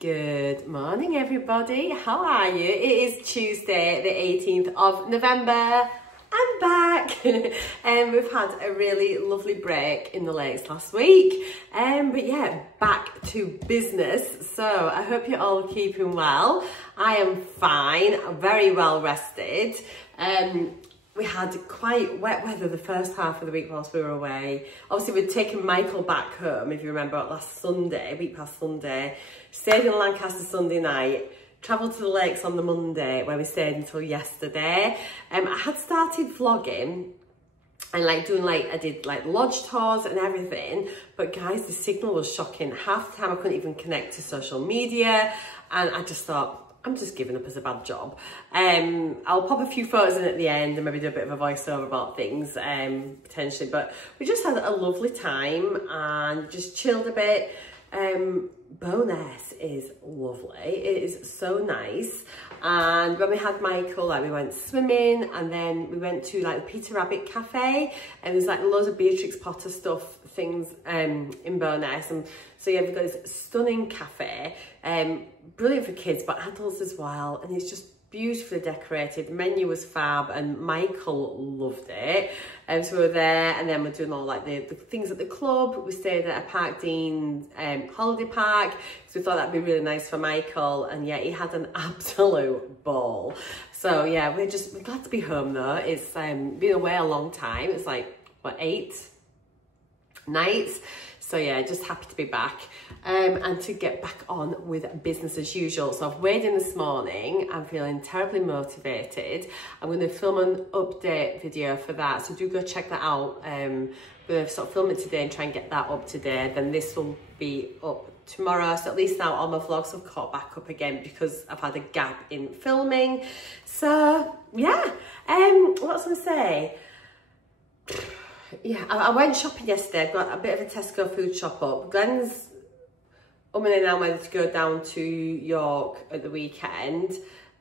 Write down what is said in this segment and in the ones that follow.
Good morning, everybody. How are you? It is Tuesday, the 18th of November. I'm back. And we've had a really lovely break in the lakes last week. But yeah, back to business. So I hope you're all keeping well. I am fine, very well rested. We had quite wet weather the first half of the week whilst we were away. Obviously, we'd taken Michael back home, if you remember, last Sunday, week past Sunday. Stayed in Lancaster Sunday night, travelled to the lakes on the Monday, where we stayed until yesterday. I had started vlogging and I did lodge tours and everything, but guys, the signal was shocking. Half the time I couldn't even connect to social media, and I just thought, I'm just giving up as a bad job. I'll pop a few photos in at the end and maybe do a bit of a voiceover about things, potentially. But we just had a lovely time and just chilled a bit. Bowness is lovely. It is so nice. And when we had Michael, we went swimming, and then we went to the Peter Rabbit Cafe, and there's loads of Beatrix Potter things in Bowness. And so yeah, we've got this stunning cafe, brilliant for kids but adults as well, and it's just beautifully decorated. The menu was fab and Michael loved it. So we were there, and then we're doing all the things at the club. We stayed at a Park Dean holiday park, so we thought that'd be really nice for Michael, and yeah, he had an absolute ball. So yeah, we're glad to be home though. It's been away a long time. It's what, 8 nights. So yeah, just happy to be back and to get back on with business as usual. So I've weighed in this morning. I'm feeling terribly motivated. I'm going to film an update video for that. So do go check that out. I'm going to sort of film it today and try and get that up today. Then this will be up tomorrow. So at least now all my vlogs have caught back up again because I've had a gap in filming. So yeah, what was I going to say? Yeah, I went shopping yesterday. I got a bit of a Tesco food shop up. Glenn's and now whether to go down to York at the weekend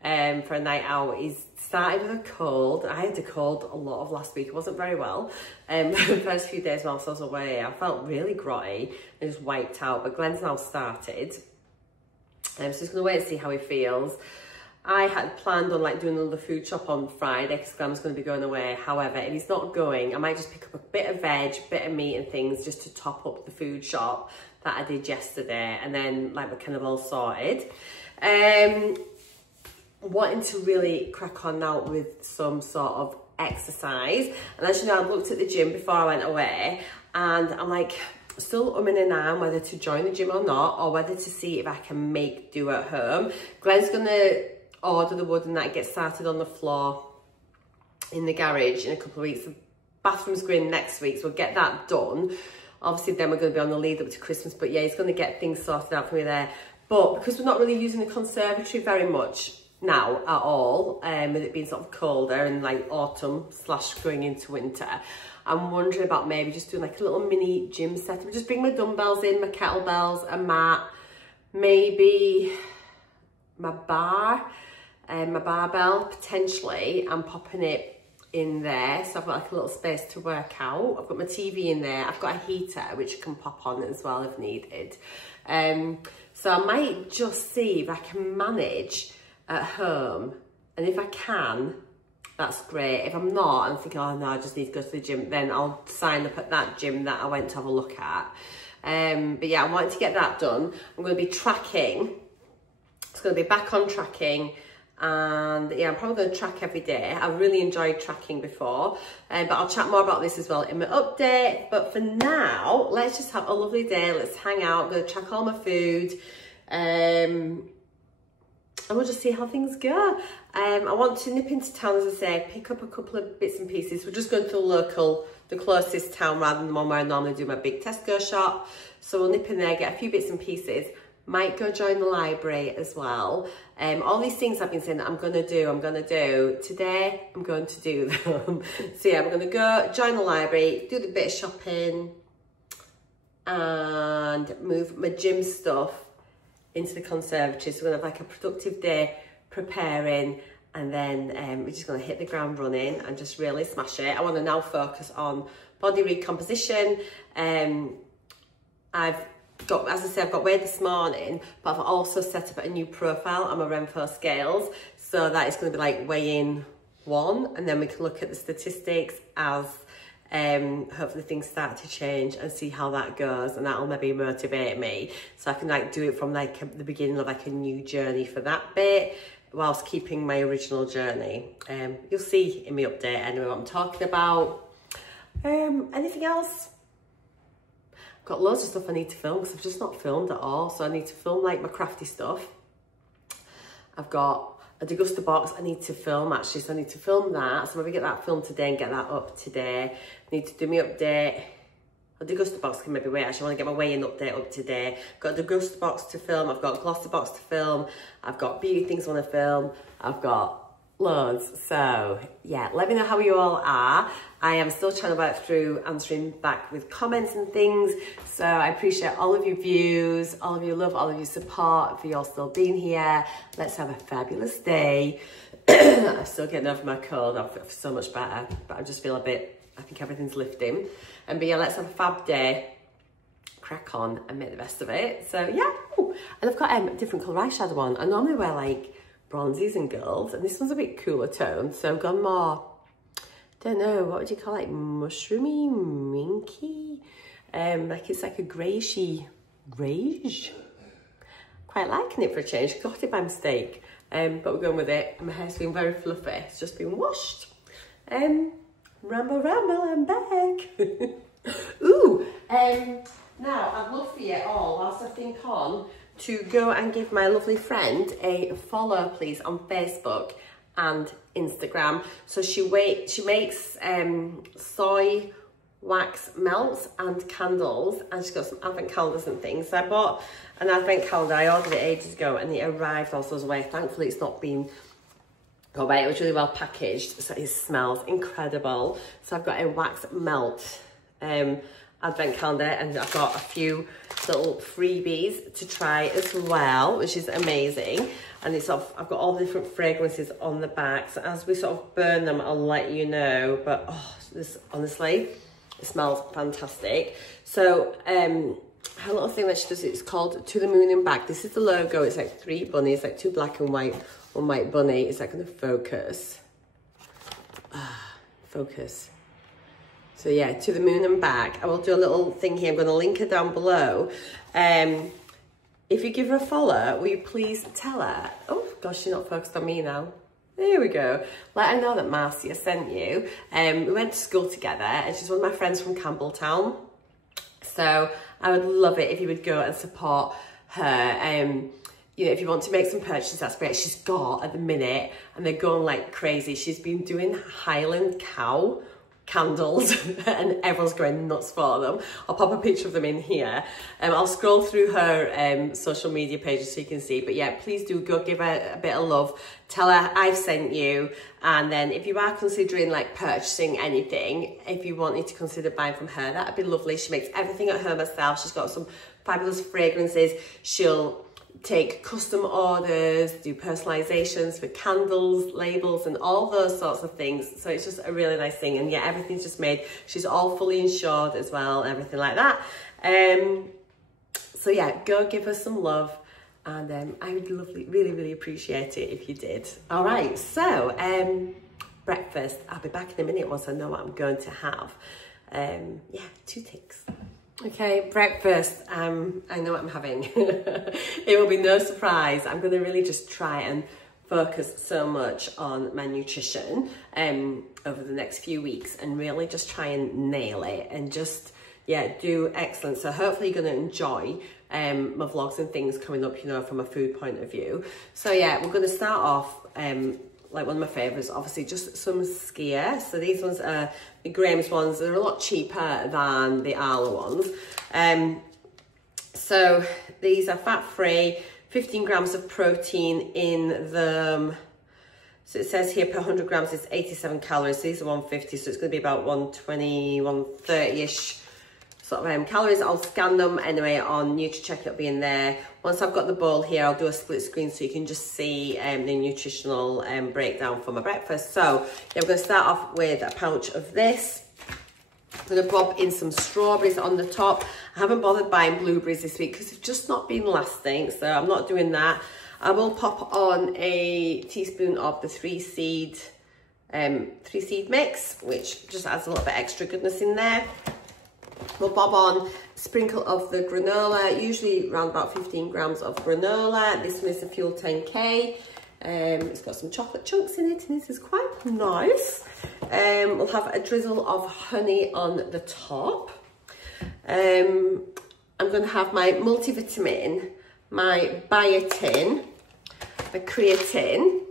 for a night out. He's started with a cold. I had a cold a lot of last week. I wasn't very well. The first few days whilst I was away, I felt really grotty and just wiped out. But Glenn's now started. So he's going to wait and see how he feels. I had planned on doing another food shop on Friday because Glenn was going to be going away. However, if he's not going, I might just pick up a bit of veg, bit of meat and things just to top up the food shop that I did yesterday, and then we're kind of all sorted. Wanting to really crack on now with some sort of exercise, and as you know, I looked at the gym before I went away, and I'm still umming and ahhing whether to join the gym or not, or whether to see if I can make do at home. Glenn's gonna order the wood and that, get started on the floor in the garage in a couple of weeks. The bathroom's going next week, so we'll get that done. Obviously then we're going to be on the lead up to Christmas, but yeah, he's going to get things sorted out for me there. But because we're not really using the conservatory very much now at all, with it being sort of colder and autumn / going into winter, I'm wondering about maybe just doing a little mini gym setup. Just bring my dumbbells in, my kettlebells, a mat, maybe my bar, my barbell potentially, and popping it in there, so I've got a little space to work out. I've got my TV in there. I've got a heater which I can pop on as well if needed. So I might just see if I can manage at home, and if I can, that's great. If I'm not, I'm thinking, oh no, I just need to go to the gym, then I'll sign up at that gym that I went to have a look at. But yeah, I wanted to get that done. I'm going to be tracking. It's going to be back on tracking, and yeah, I'm probably going to track every day. I really enjoyed tracking before, but I'll chat more about this as well in my update. But for now, let's just have a lovely day. Let's hang out. I'm going to track all my food, and we'll just see how things go. I want to nip into town, as I say, pick up a couple of bits and pieces. We're just going to the closest town rather than the one where I normally do my big Tesco shop. So we'll nip in there, get a few bits and pieces. Might go join the library as well. All these things I've been saying that I'm going to do. Today, I'm going to do them. So yeah, we're going to go join the library, do the bit of shopping, and move my gym stuff into the conservatory. So we're going to have a productive day preparing, and then we're just going to hit the ground running and just really smash it. I want to now focus on body recomposition. I've as I said, I've got weighed this morning, but I've also set up a new profile on my Renfo scales, so that it's going to be like weighing 1, and then we can look at the statistics as hopefully things start to change and see how that goes, and that'll maybe motivate me so I can like do it from like the beginning of like a new journey for that bit whilst keeping my original journey. You'll see in my update anyway what I'm talking about. Anything else? I've got loads of stuff I need to film because I've just not filmed at all, so I need to film like my crafty stuff. I've got a DEGUSTABOX I need to film actually, so I need to film that, so maybe get that filmed today and get that up today. I need to do my update. A DEGUSTABOX can maybe wait, actually I want to get my weigh-in update up today. I've got a DEGUSTABOX to film, I've got a GLOSSABOX to film, I've got beauty things I want to film, I've got loads. So yeah, let me know how you all are. I am still trying to work through answering back with comments and things, so I appreciate all of your views, all of your love, all of your support, for you all still being here. Let's have a fabulous day. I'm still getting over my cold. I feel so much better, but I just feel a bit, I think everything's lifting. But yeah, let's have a fab day, crack on and make the best of it. So yeah. Ooh. And I've got a different colour eyeshadow on. I normally wear like bronzies and golds, and this one's a bit cooler tone, so I've gone more, don't know, what would you call it, mushroomy, minky, like it's like a greyish, quite liking it for a change. Got it by mistake, but we're going with it. My hair's been very fluffy, it's just been washed. Ramble, I'm back. Ooh, now I'd love for you all, whilst I think on, to go and give my lovely friend a follow, please, on Facebook and Instagram. So she makes soy wax melts and candles, and she's got some advent calendars and things. So I bought an advent calendar, I ordered it ages ago, and it arrived also as well. Thankfully it's not been got away, it was really well packaged, so it smells incredible. So I've got a wax melt advent calendar, and I've got a few little freebies to try as well, which is amazing. And it's sort of, I've got all the different fragrances on the back, so as we sort of burn them I'll let you know. But oh, this honestly, it smells fantastic. So her little thing that she does, it's called To the Moon and Back. This is the logo. It's like 3 bunnies, like 2 black and white, 1 white bunny. Is that going to focus? Focus. So yeah, To the Moon and Back. I will do a little thing here. I'm going to link her down below. If you give her a follow, will you please tell her? Oh gosh, she's not focused on me now. There we go. Let her know that Marcea sent you. We went to school together, and she's one of my friends from Campbelltown. So I would love it if you would go and support her. You know, if you want to make some purchases, that's great. She's got, at the minute, and they're going like crazy, she's been doing Highland cow candles and everyone's going nuts for them. I'll pop a picture of them in here. I'll scroll through her social media pages so you can see. But yeah, please do go give her a bit of love. Tell her I've sent you. And then if you are considering like purchasing anything, if you wanted to consider buying from her, that'd be lovely. She makes everything at home herself. She's got some fabulous fragrances. She'll take custom orders, do personalizations for candles, labels, and all those sorts of things. So it's just a really nice thing. And yeah, everything's just made, she's all fully insured as well, and everything like that. So yeah, go give her some love, and I would really appreciate it if you did. All right, so breakfast, I'll be back in a minute once I know what I'm going to have. Yeah, 2 ticks. Okay, breakfast, I know what I'm having. It will be no surprise. I'm going to really just try and focus so much on my nutrition over the next few weeks, and really just try and nail it, and just, yeah, do excellent. So hopefully you're going to enjoy my vlogs and things coming up, you know, from a food point of view. So yeah, we're going to start off like one of my favourites, obviously, just some skyr. So these ones are the Graham's ones. They're a lot cheaper than the Arla ones. So these are fat-free, 15 grams of protein in them. So it says here per 100 grams it's 87 calories. These are 150, so it's going to be about 120, 130-ish sort of calories. I'll scan them anyway on NUTRACHECK, it'll be in there. Once I've got the bowl here, I'll do a split screen so you can just see the nutritional breakdown for my breakfast. So yeah, we're going to start off with a pouch of this. I'm going to bob in some strawberries on the top. I haven't bothered buying blueberries this week because they've just not been lasting, so I'm not doing that. I will pop on a teaspoon of the three seed mix, which just adds a little bit extra goodness in there. We'll bob on a sprinkle of the granola, usually around about 15 grams of granola. This one is the Fuel 10K. It's got some chocolate chunks in it, and this is quite nice. We'll have a drizzle of honey on the top. I'm going to have my multivitamin, my biotin, my creatine,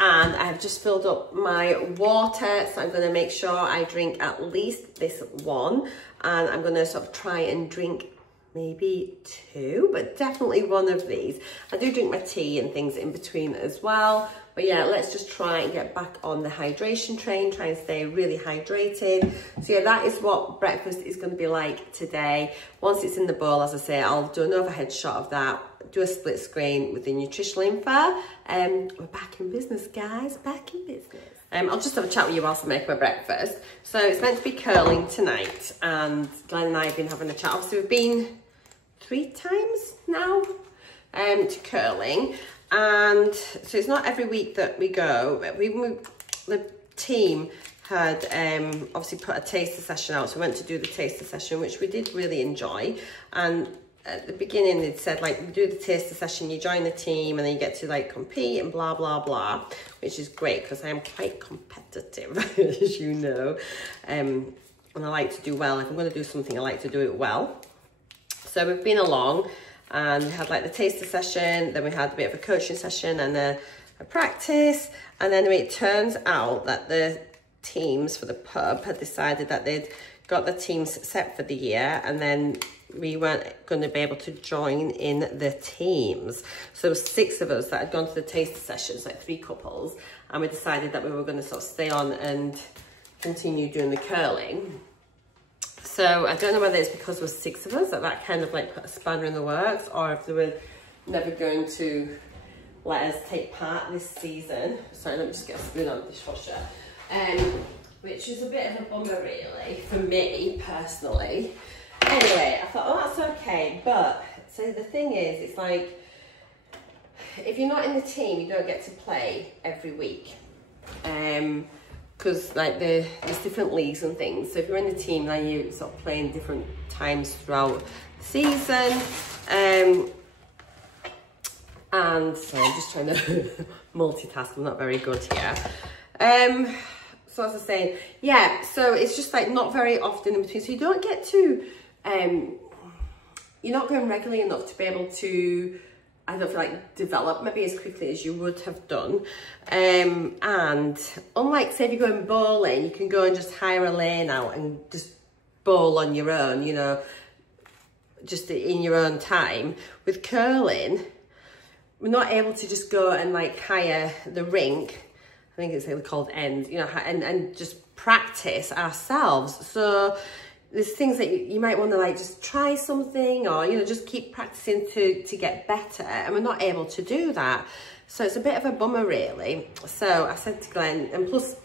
and I have just filled up my water, so I'm going to make sure I drink at least this one, and I'm going to sort of try and drink maybe two, but definitely one of these. I do drink my tea and things in between as well, but yeah, let's just try and get back on the hydration train, try and stay really hydrated. So yeah, that is what breakfast is going to be like today. Once it's in the bowl, as I say, I'll do an overhead shot of that, do a split screen with the nutritional info. We're back in business, guys, back in business. I'll just have a chat with you whilst I make my breakfast. So it's meant to be curling tonight, and Glenn and I have been having a chat. Obviously, we've been 3 times now to curling, and so it's not every week that we go. The team had obviously put a taster session out, so we went to do the taster session, which we did really enjoy. And at the beginning they'd said, like, you do the taster session, you join the team, and then you get to like compete and blah blah blah, which is great because I am quite competitive as you know, and I like to do well. If I'm going to do something, I like to do it well. So we've been along, and we had like the taster session, then we had a bit of a coaching session and a practice, and then it turns out that the teams for the pub had decided that they'd got the teams set for the year, and then we weren't going to be able to join in the teams. So there was 6 of us that had gone to the taster sessions, like 3 couples, and we decided that we were going to sort of stay on and continue doing the curling. So I don't know whether it's because there were 6 of us that kind of like put a spanner in the works, or if they were never going to let us take part this season. Sorry, let me just get a spoon on the dishwasher. Which is a bit of a bummer really, for me personally. Anyway, I thought, oh, that's okay, but so the thing is, it's like, if you're not in the team, you don't get to play every week. Because like there's different leagues and things. So if you're in the team, then you sort of playing different times throughout the season. And so I'm just trying to multitask. I'm not very good here. So as I was saying, yeah. So it's just like not very often in between. So you don't get to. You're not going regularly enough to be able to, I don't feel like, develop maybe as quickly as you would have done. And unlike, say, if you're going bowling, you can go and just hire a lane out and just bowl on your own, you know, just in your own time. With curling, we're not able to just go and like hire the rink, I think it's called end, you know, and just practice ourselves. So there's things that you might want to like just try something, or, you know, just keep practicing to get better, and we're not able to do that. So it's a bit of a bummer really. So I said to Glenn, and plus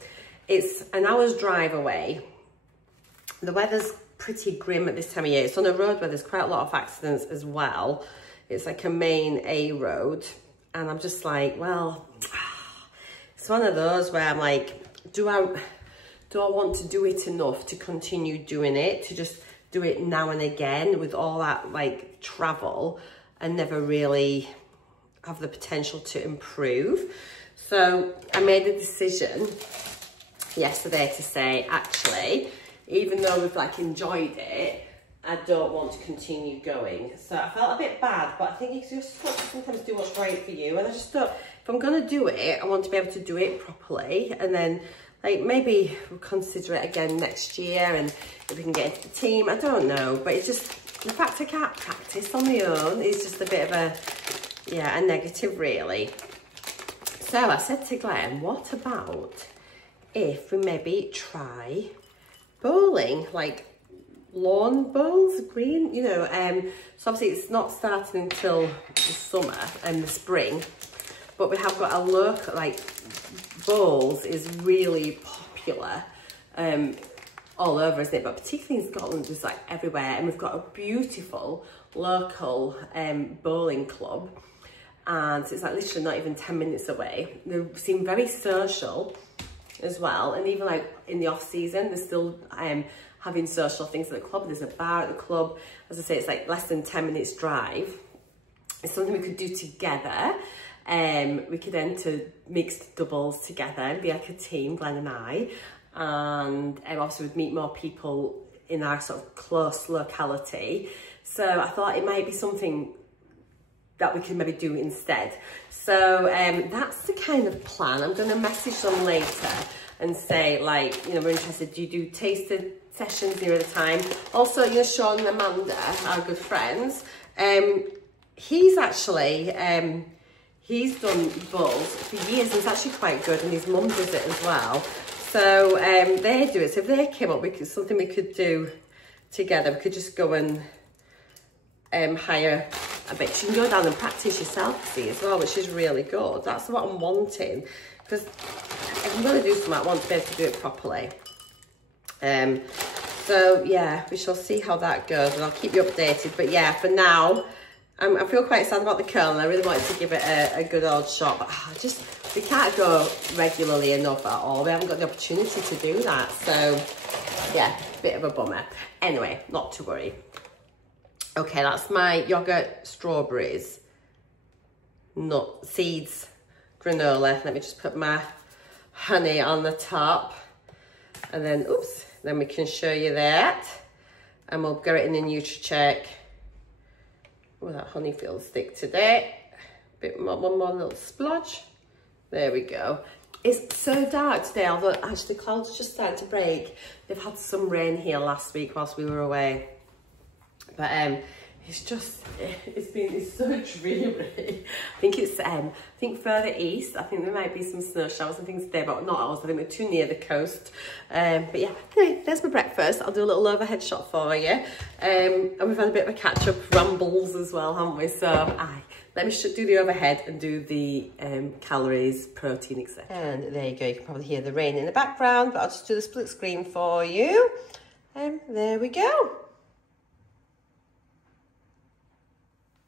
it's an hour's drive away. The weather's pretty grim at this time of year. It's on a road where there's quite a lot of accidents as well. It's like a main A road, and I'm just like, well, it's one of those where I'm like, do I want to do it enough to continue doing it, to just do it now and again with all that like travel and never really have the potential to improve? So I made a decision yesterday to say, actually, even though we've like enjoyed it, I don't want to continue going. So I felt a bit bad, but I think you just want to sometimes do what's right for you. And I just thought, if I'm going to do it, I want to be able to do it properly. And then like maybe we'll consider it again next year, and if we can get into the team, I don't know. But it's just the fact I can't practice on my own is just a bit of a negative really. So I said to Glenn, what about if we maybe try bowling, like lawn bowls, green, you know, so obviously it's not starting until the summer and the spring, but we have got a look like bowls is really popular all over, isn't it? But particularly in Scotland, there's like everywhere. And we've got a beautiful local bowling club. And so it's like literally not even 10 minutes away. They seem very social as well. And even like in the off season, they're still having social things at the club. There's a bar at the club. As I say, it's like less than 10 minutes drive. It's something we could do together. We could enter mixed doubles together and be like a team, Glenn and I. And obviously we'd meet more people in our sort of close locality. So I thought it might be something that we could maybe do instead. So that's the kind of plan. I'm going to message them later and say, like, you know, we're interested. Do you do taster sessions near the time? Also, you know, Sean and Amanda, our good friends, he's actually, he's done bowls for years. He's actually quite good, and his mum does it as well. So they do it. So if they came up with something we could do together, we could just go and hire a bit. You can go down and practice yourself, see, as well, which is really good. That's what I'm wanting, because if I'm going to do something, I want to be able to do it properly. So yeah, we shall see how that goes, and I'll keep you updated. But yeah, for now, I feel quite sad about the curl, and I really wanted to give it a good old shot, but we can't go regularly enough at all. We haven't got the opportunity to do that. So yeah, bit of a bummer. Anyway, not to worry. Okay, that's my yogurt strawberries, nut seeds, granola. Let me just put my honey on the top, and then, oops, then we can show you that. And we'll get it in the NUTRACHECK. Oh, that honey feels thick today. Bit more, one more little splodge. There we go. It's so dark today, although actually the clouds just started to break. They've had some rain here last week whilst we were away. But it's just, it's so dreary. I think it's, I think further east, I think there might be some snow showers and things today, but not ours. I think we're too near the coast. But yeah, anyway, there's my breakfast. I'll do a little overhead shot for you. And we've had a bit of a catch up rambles as well, haven't we? So let me do the overhead and do the calories, protein, etc. And there you go. You can probably hear the rain in the background, but I'll just do the split screen for you. There we go.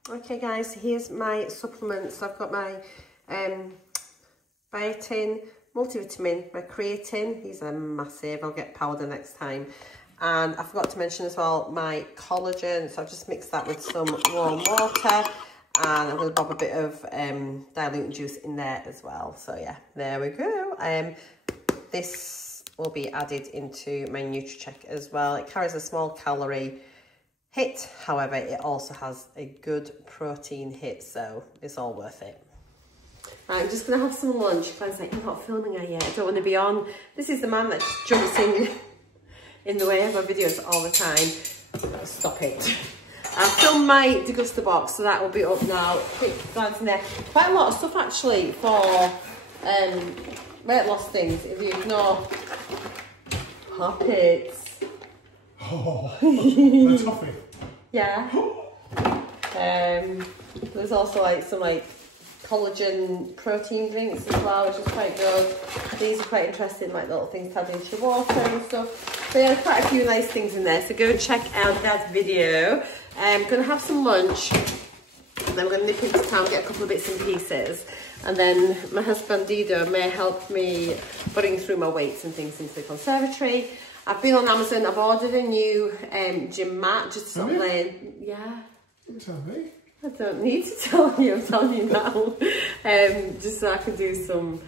Okay guys, here's my supplements. I've got my biotin, multivitamin, my creatine. These are massive. I'll get powder next time. And I forgot to mention as well my collagen. So I've just mixed that with some warm water. And I'm going to bob a bit of diluting juice in there as well. So yeah, there we go. This will be added into my NUTRACHECK as well. It carries a small calorie hit, however, it also has a good protein hit, so it's all worth it. Right, I'm just going to have some lunch. Glenn's like, you're not filming her yet, I don't want to be on. This is the man that just jumps in the way of my videos all the time. Stop it. I've filmed my DEGUSTABOX, so that will be up now. Quick glance in there. Quite a lot of stuff actually for weight loss things, if you ignore poppets. Oh, a toffee. Yeah. There's also like some like collagen protein drinks as well, which is quite good. These are quite interesting, like little things to add into your water and stuff. So yeah, quite a few nice things in there. So go and check out that video. I'm gonna have some lunch. And then we're gonna nip into town, get a couple of bits and pieces. And then my husband Dido may help me putting through my weights and things into the conservatory. I've been on Amazon, I've ordered a new gym mat, just sort of laying, yeah. You tell me. I don't need to tell you, I'm telling you now. Just so I can do some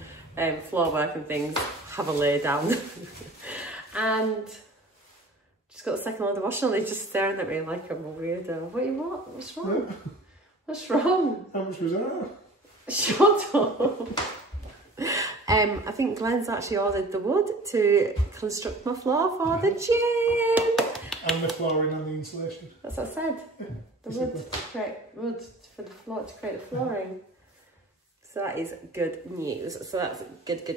floor work and things, have a lay down. And just got the second load of washing on, they're just staring at me like I'm a weirdo. What? What's wrong? Yeah. What's wrong? How much was that? Shut up. I think Glenn's actually ordered the wood to construct my floor for the gym. And the flooring and the insulation. That's what I said. Yeah, the wood to create wood for the floor to create the flooring. So that is good news. So that's good. So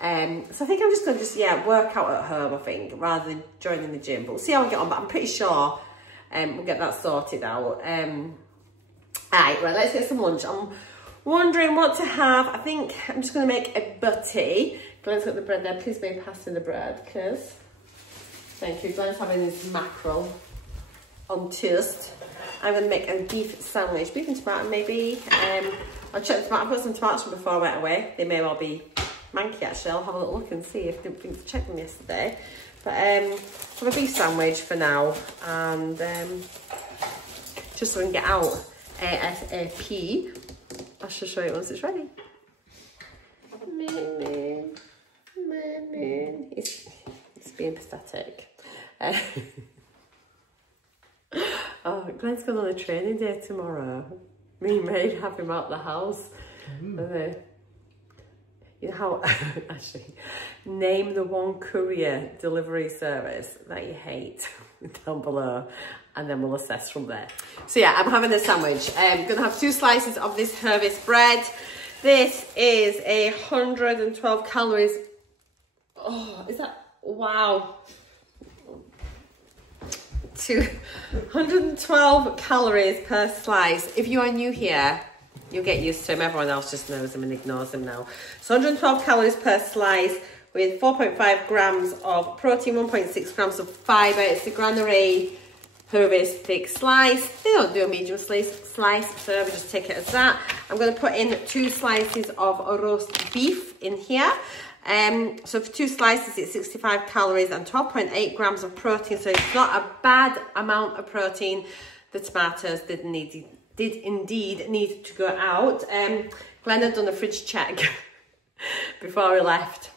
I think I'm just going to work out at home, I think, rather than joining the gym. But we'll see how we get on. But I'm pretty sure we'll get that sorted out. Right, let's get some lunch. I'm wondering what to have. I think I'm just going to make a butty. Glenn's got the bread there. Please may pass me the bread, because Thank you. Glenn's having his mackerel on toast. I'm going to make a beef sandwich. Beef and tomato, maybe. I'll check the tomato. I put some tomatoes from before I went away. They may well be manky, actually. I'll have a little look and see if I didn't think to check them yesterday. But have a beef sandwich for now. And just so we can get out ASAP. I shall show you once it's ready. It's being pathetic. Oh, Glenn's going on a training day tomorrow. Me and Maid have him out the house. You know how, actually, name the one courier delivery service that you hate down below, and then we'll assess from there. So yeah, I'm having a sandwich. I'm going to have 2 slices of this harvest bread. This is 112 calories. Oh, is that, wow. 212 calories per slice. If you are new here, you'll get used to them. Everyone else just knows them and ignores them now. So 112 calories per slice with 4.5 grams of protein, 1.6 grams of fibre. It's the granary harvest thick slice. They don't do a medium slice, so we just take it as that. I'm going to put in 2 slices of roast beef in here. So for 2 slices, it's 65 calories and 12.8 grams of protein. So it's not a bad amount of protein. The tomatoes did indeed need to go out. Glenn had done a fridge check before we left.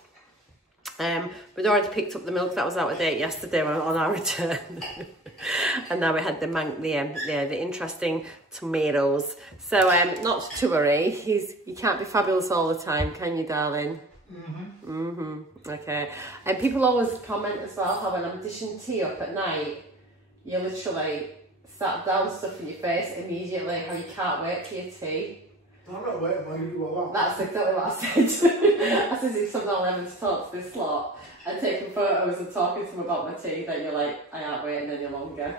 We'd already picked up the milk that was out of date yesterday on our return. And now we had the interesting tomatoes. So not to worry, you can't be fabulous all the time, can you, darling? Okay. And people always comment as well how when I'm dishing tea up at night, you literally sat down stuffing your face immediately, how you can't wait for your tea. I'm not waiting while you do all that. That's exactly what I said. I said if someone having to talk to this lot and taking photos and talking to them about my tea, then you're like, I aren't waiting any longer.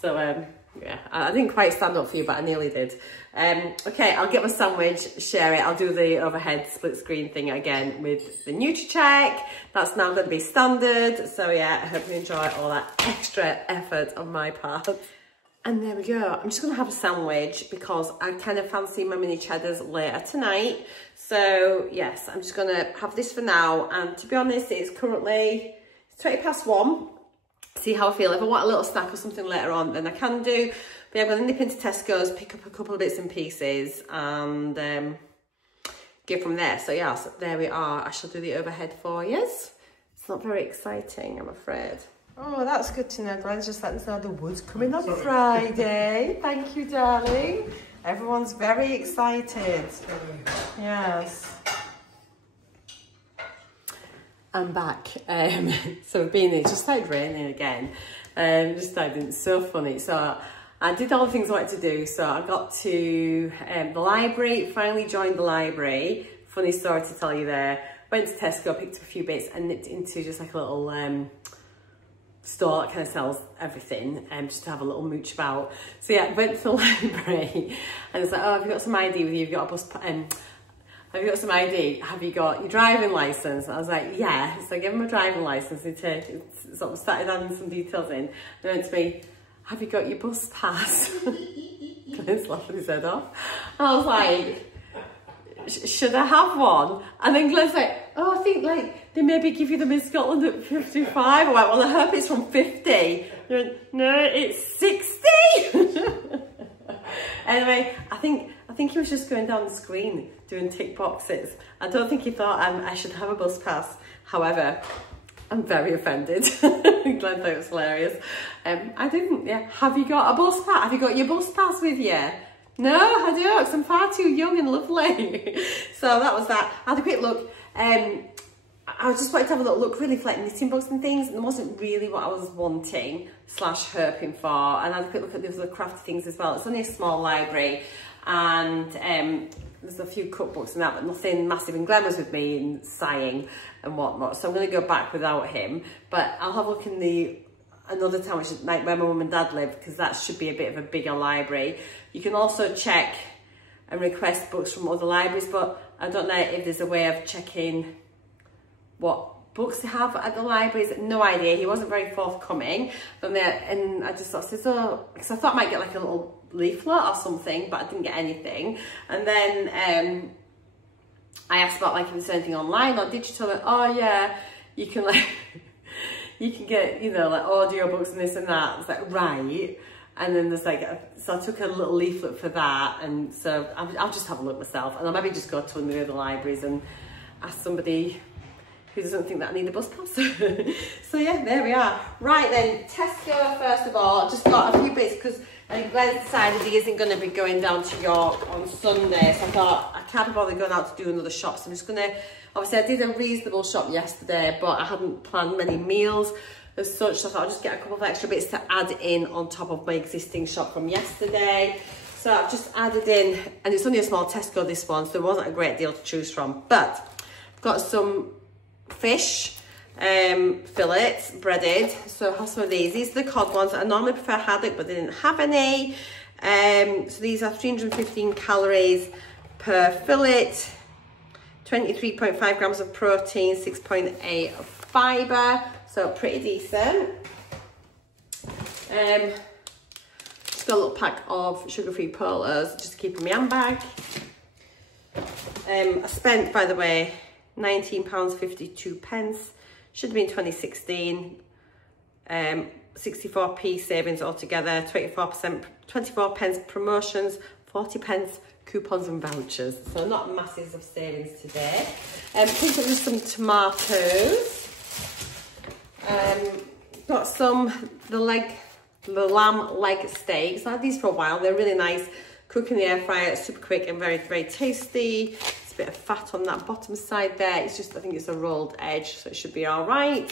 So yeah, I didn't quite stand up for you, but I nearly did. Okay, I'll get my sandwich, share it. I'll do the overhead split screen thing again with the NUTRACHECK. That's now going to be standard. So yeah, I hope you enjoy all that extra effort on my part. And there we go. I'm just going to have a sandwich because I kind of fancy my mini cheddars later tonight. So yes, I'm just going to have this for now. And to be honest, it's currently 1:20. See how I feel. If I want a little snack or something later on, then I can do. But yeah, I'm going to nip into Tesco's, pick up a couple of bits and pieces and go from there. So yeah, so there we are. I shall do the overhead for you. It's not very exciting, I'm afraid. Oh, that's good to know. Glenn's just letting us know the wood's coming on Friday. Thank you, darling. Everyone's very excited. Yes. I'm back. So it just started raining again. It's so funny. So I did all the things I wanted to do. So I got to the library, finally joined the library. Funny story to tell you there. Went to Tesco, picked up a few bits and nipped into just like a little store that kind of sells everything, just to have a little mooch about. So yeah, went to the library and it's like, oh, have you got some ID with you? Have you got a bus, have you got some ID? Have you got your driving licence? And I was like, yeah. So I gave him a driving licence. He sort of started adding some details in. They went to me, have you got your bus pass? Glenn's laughing his head off. And I was like, should I have one? And then Glenn's like, oh, I think like they maybe give you them in Scotland at 55. I went, well, I hope it's from 50. They went, no, it's 60. Anyway, I think he was just going down the screen doing tick boxes. I don't think he thought I should have a bus pass. However, I'm very offended. Glenn thought it was hilarious. I didn't, yeah. Have you got a bus pass? Have you got your bus pass with you? No, I don't, because I'm far too young and lovely. So that was that. I had a quick look. I just wanted to have a little look really for like knitting books and things, and it wasn't really what I was wanting / hoping for. And I had a quick look at these other crafty things as well. It's only a small library, and there's a few cookbooks and that, but nothing massive. And Glenn was with me and sighing and whatnot, so I'm going to go back without him. But I'll have a look in another town, which is like where my mum and dad live, because that should be a bit of a bigger library. You can also check and request books from other libraries, but I don't know if there's a way of checking what books they have at the libraries. No idea. He wasn't very forthcoming from there, and I just thought, because I thought I might get like a little leaflet or something, but I didn't get anything. And then I asked about like if there's anything online or digital, and oh yeah, you can like you can get, you know, like audiobooks and this and that. It's like, right. And then there's like, so I took a little leaflet for that, and so I'll just have a look myself, and I'll maybe just go to one of the other libraries and ask somebody who doesn't think that I need a bus pass. So yeah, there we are. Right then, Tesco first of all. Just got a few bits because Glenn decided he isn't going to be going down to York on Sunday, so I thought I can't be bothered going out to do another shop, so I'm just going to, obviously I did a reasonable shop yesterday, but I hadn't planned many meals as such, so I thought I'll just get a couple of extra bits to add in on top of my existing shop from yesterday. So I've just added in, and it's only a small Tesco this one, so there wasn't a great deal to choose from, but I've got some fish fillets breaded, so I have some of these. These are the cod ones. I normally prefer haddock, but they didn't have any. So these are 315 calories per fillet, 23.5 grams of protein, 6.8 of fibre. So pretty decent. Just got a little pack of sugar-free polos just to keep in my handbag. I spent, by the way, £19.52. Should have been 2016. 64p savings altogether. 24 pence promotions, 40 pence coupons and vouchers. So not masses of savings today. Picked up with some tomatoes. Got some, the lamb leg steaks. I had these for a while. They're really nice. Cook in the air fryer, super quick and very, very tasty. It's a bit of fat on that bottom side there. It's just, I think it's a rolled edge, so it should be all right.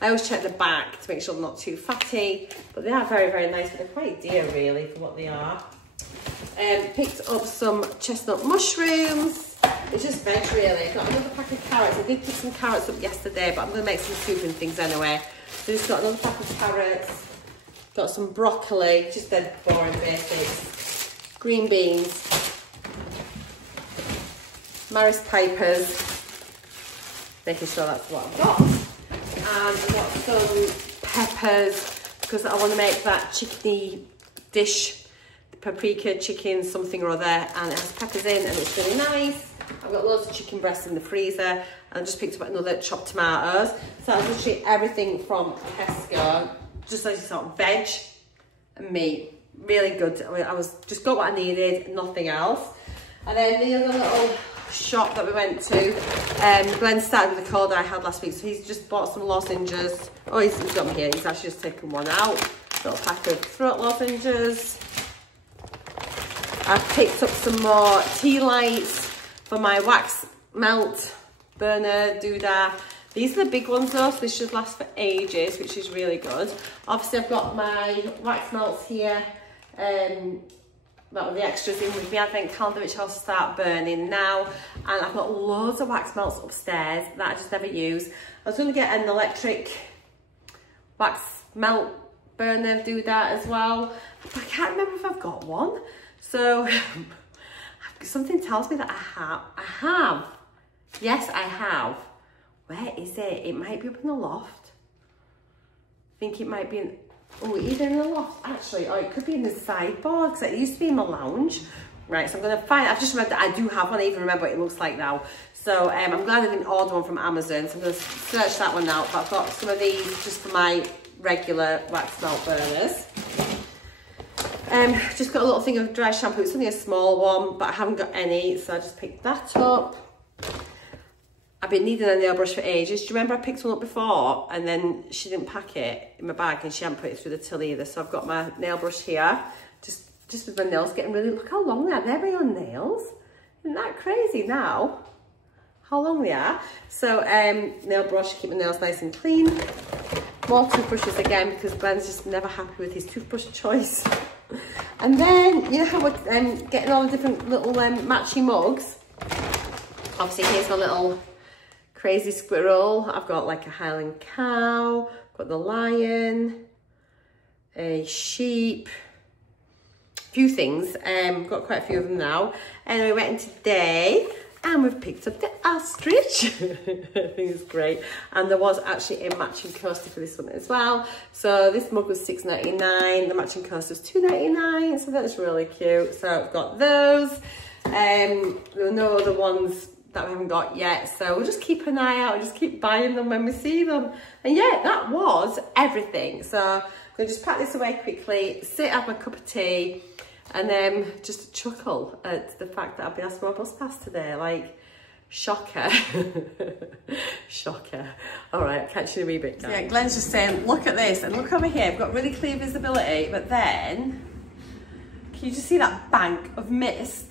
I always check the back to make sure they're not too fatty, but they are very, very nice, but they're quite dear really for what they are. Picked up some chestnut mushrooms. It's just veg really. Got another pack of carrots. I did pick some carrots up yesterday, but I'm going to make some soup and things anyway. So just got another pack of carrots. Got some broccoli, just dead boring basics. Green beans. Maris Pipers. Making sure that's what I've got. And I've got some peppers because I want to make that chickeny dish. Paprika, chicken, something or other, and it has peppers in and it's really nice. I've got loads of chicken breasts in the freezer, and I just picked up another chopped tomatoes. So that's literally everything from Tesco, just like sort of veg and meat. Really good. I was just got what I needed, nothing else. And then the other little shop that we went to, Glenn started with the cold I had last week, so he's just bought some lozenges. Oh, he's got them here. He's actually just taken one out. Little pack of throat lozenges. I've picked up some more tea lights for my wax melt burner doodah. These are the big ones though, so they should last for ages, which is really good. Obviously I've got my wax melts here, that were the extras in with the advent calendar, which I'll start burning now. And I've got loads of wax melts upstairs that I just never use. I was going to get an electric wax melt burner doodah as well, but I can't remember if I've got one. So something tells me that I have. Yes, I have. Where is it? It might be up in the loft. I think it might be in, oh, either in the loft actually, or it could be in the sideboard, because it used to be in my lounge. Right, so I'm gonna find, I've just remembered that I do have one, I even remember what it looks like now. So I'm glad I didn't order one from Amazon, so I'm gonna search that one out. But I've got some of these just for my regular wax melt burners. Just got a little thing of dry shampoo. It's only a small one, but I haven't got any, so I just picked that up. I've been needing a nail brush for ages. Do you remember I picked one up before and then she didn't pack it in my bag and she hadn't put it through the till either? So I've got my nail brush here, just with my nails getting really, look how long they are. They're my own nails. Isn't that crazy now? How long they are. So nail brush, keep my nails nice and clean. More toothbrushes again, because Glenn's just never happy with his toothbrush choice. And then, you know how we're getting all the different little matchy mugs? Obviously, here's my little crazy squirrel. I've got like a Highland cow, got the lion, a sheep, a few things. Got quite a few of them now. Anyway, went in today. And we've picked up the ostrich. I think it's great. And there was actually a matching coaster for this one as well. So this mug was $6.99. The matching coaster was $2.99. So that's really cute. So I've got those. There are no other ones that we haven't got yet. So we'll just keep an eye out and just keep buying them when we see them. And yeah, that was everything. So I'm going to just pack this away quickly, sit, have my cup of tea, and then just chuckle at the fact that I've been asked for my bus pass today. Like, shocker. Shocker. All right, catch you in a wee bit, guys. Yeah, Glenn's just saying, look at this, and look over here. We've got really clear visibility, but then, can you just see that bank of mist?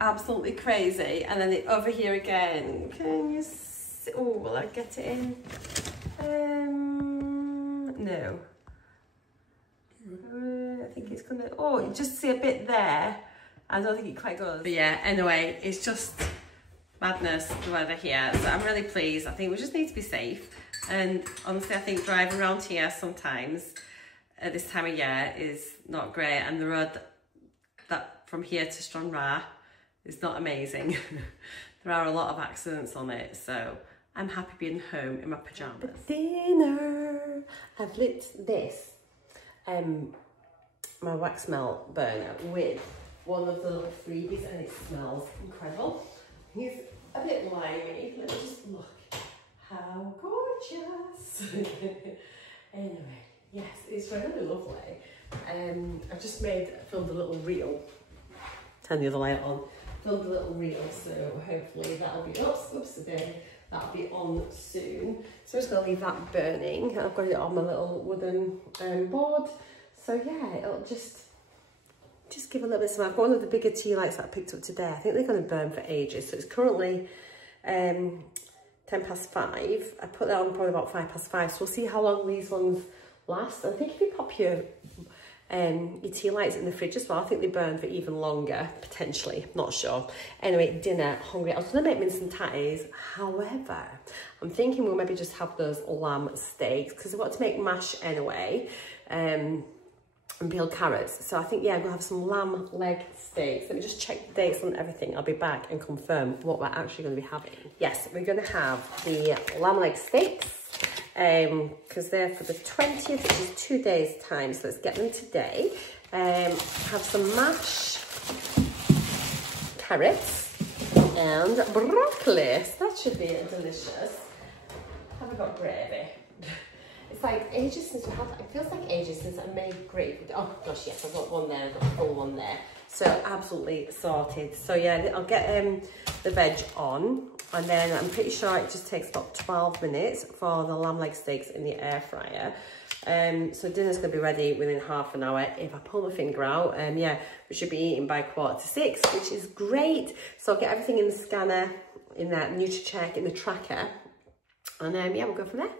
Absolutely crazy. And then over here again. Can you see? Oh, will I get it in? No. I think it's gonna, oh, you just see a bit there. I don't think it quite goes. But yeah, anyway, it's just madness, the weather here. So I'm really pleased. I think we just need to be safe. And honestly, I think driving around here sometimes at this time of year is not great. And the road that from here to Stranraer is not amazing. There are a lot of accidents on it. So I'm happy being home in my pajamas. For dinner, I've lit this. My wax melt burner with one of the little freebies, and it smells incredible. He's a bit limey. Let me just look. How gorgeous. Anyway, yes, it's really lovely. I've just filmed a little reel. Turn the other light on. Filmed a little reel, so hopefully that'll be, oops today. That'll be on soon. So I'm just going to leave that burning. I've got it on my little wooden board. So yeah, it'll just give a little bit of smell. I've got one of the bigger tea lights that I picked up today. I think they're going to burn for ages. So it's currently 5:10. I put that on probably about 5:05. So we'll see how long these ones last. I think if you pop your tea lights in the fridge as well, I think they burn for even longer, potentially, not sure. Anyway, dinner, hungry. I was going to make mince and tatties, however, I'm thinking we'll maybe just have those lamb steaks, because I want to make mash anyway, and peeled carrots. So I think, yeah, I'm going to have some lamb leg steaks. Let me just check the dates on everything. I'll be back and confirm what we're actually going to be having. Yes, we're going to have the lamb leg steaks, because they're for the 20th, which is 2 days time. So let's get them today. Have some mash, carrots, and broccoli. So that should be delicious. Have I got gravy? It's like ages since we had that. It feels like ages since I made gravy. Oh gosh, yes, I've got one there, I've got a full one there. So absolutely sorted. So yeah, I'll get the veg on, and then I'm pretty sure it just takes about 12 minutes for the lamb leg steaks in the air fryer. So dinner's gonna be ready within half an hour if I pull my finger out. Yeah, we should be eating by 5:45, which is great. So I'll get everything in the scanner, in that NUTRACHECK, in the tracker, and yeah, we'll go from there.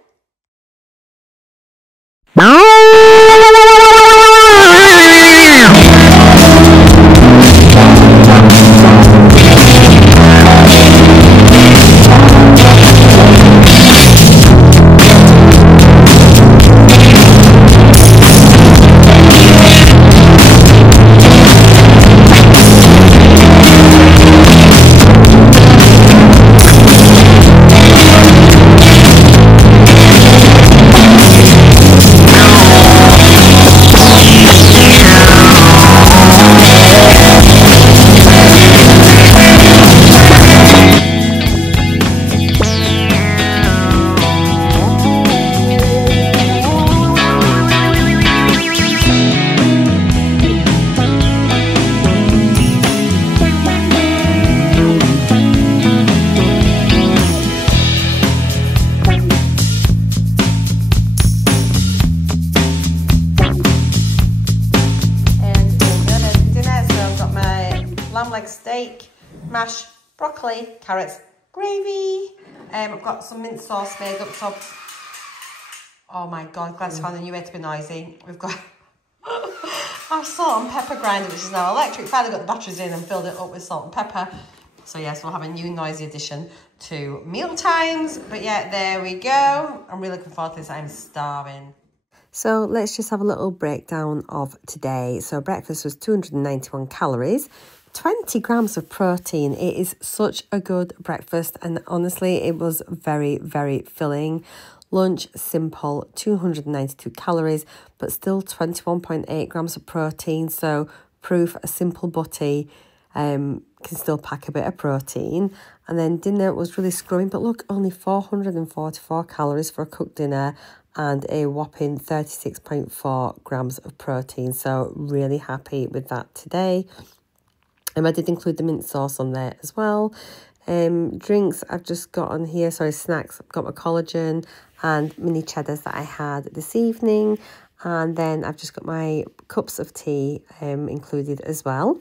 Steak, mash, broccoli, carrots, gravy. I've got some mint sauce made up top. Oh my god, Glenn's found a new way to be noisy. We've got our salt and pepper grinder, which is now electric. Finally got the batteries in and filled it up with salt and pepper. So yes, we'll have a new noisy addition to meal times. But yeah, there we go. I'm really looking forward to this. I'm starving. So let's just have a little breakdown of today. So breakfast was 291 calories, 20 grams of protein. It is such a good breakfast, and honestly, it was very, very filling. Lunch, simple, 292 calories, but still 21.8 grams of protein. So proof a simple butty can still pack a bit of protein. And then dinner was really scrumming, but look, only 444 calories for a cooked dinner and a whopping 36.4 grams of protein. So really happy with that today. I did include the mint sauce on there as well. Drinks I've just got on here, snacks. I've got my collagen and mini cheddars that I had this evening. And then I've just got my cups of tea included as well.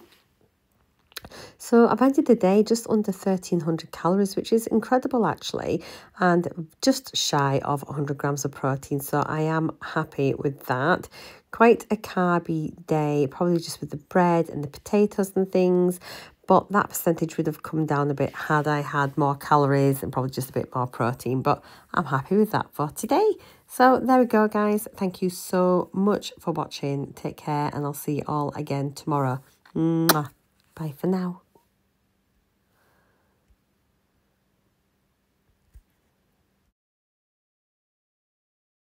So I've ended the day just under 1,300 calories, which is incredible actually, and just shy of 100 grams of protein. So I am happy with that. Quite a carby day, probably just with the bread and the potatoes and things, but that percentage would have come down a bit had I had more calories and probably just a bit more protein, but I'm happy with that for today. So there we go, guys. Thank you so much for watching. Take care, and I'll see you all again tomorrow. Mwah. Bye for now.